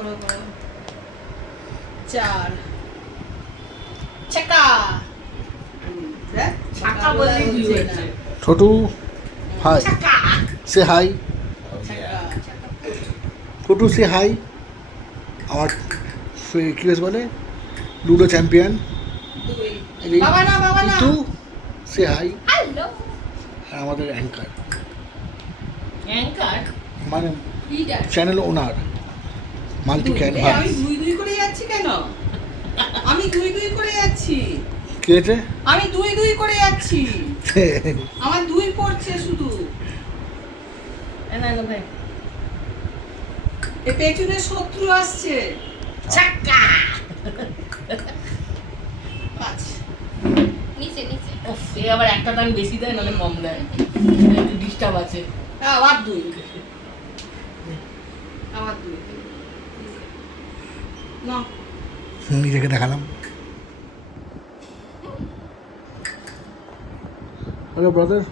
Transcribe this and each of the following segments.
করো করো চার। চাকা। ছাকা বললেই বলা। ছোটু হাই সে হাই চাকা। ছোটু সে হাই আমার কি বেশ বলে? লুডো চ্যাম্পিয়ন দুই। বাবা না বাবা না কিন্তু সে হাই আমাদের অ্যাঙ্কার অ্যাঙ্কার মানে চ্যানেল ওনার মাল্টি ক্যান এ, আমি দুই দুই করে যাচ্ছি কেন? আমি দুই দুই করে যাচ্ছি। কি হয়েছে আমি দুই দুই করে যাচ্ছি। আমার দুই পড়ছে শুধু। এ পেছনে শত্রু আসছে। পাঁচ। নিচে নিচে। এ আবার একটা টান বেশি দেয় নাহলে মম দেয়। একটু ডিস্টার্ব আছে। আবার দুই আবার দুই না নিজেকে দেখালাম। Hello brother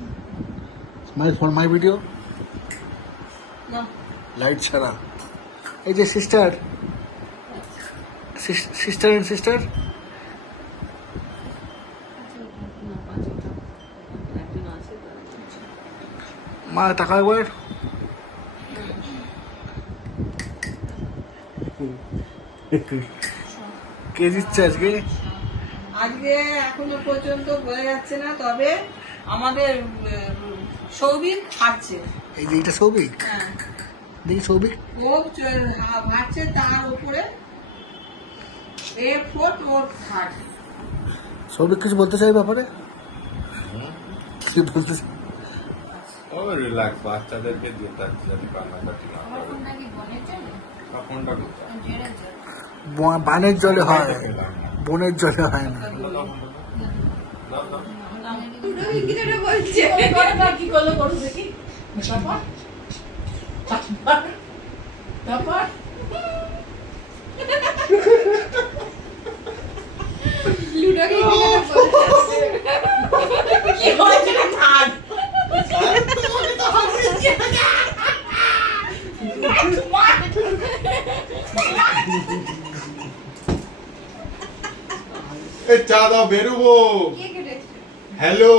my for my video না। লাইট ছাড়া। এই যে সিস্টার সিস্টার অ্যান্ড সিস্টার মা টাকা একবার? কে দিচ্ছে আজকে? আজকে এখনও পর্যন্ত বোঝা যাচ্ছে না তবে আমাদের সৌভিক হারছে। এই যে এইটা সৌভিক? হ্যাঁ। দেখি সৌভিক। ও হারছে তার উপরে। এ ওর থার্ড। সৌভিক কিছু বলতে চাই ব্যাপারে? কি বলতে চাই? ও রিল্যাক্স বাচ্চাদেরকে দিয়ে তার কান্নাকাটি না বনের জলে হয়। বনের জলে হয়। না না, না, না, না। না কি করল করো দেখি তারপর তারপর তারপর লুডো কি কিছুটা বলছে কি হয়েছে না থাক এ চা দাও বেরোবো। হ্যালো।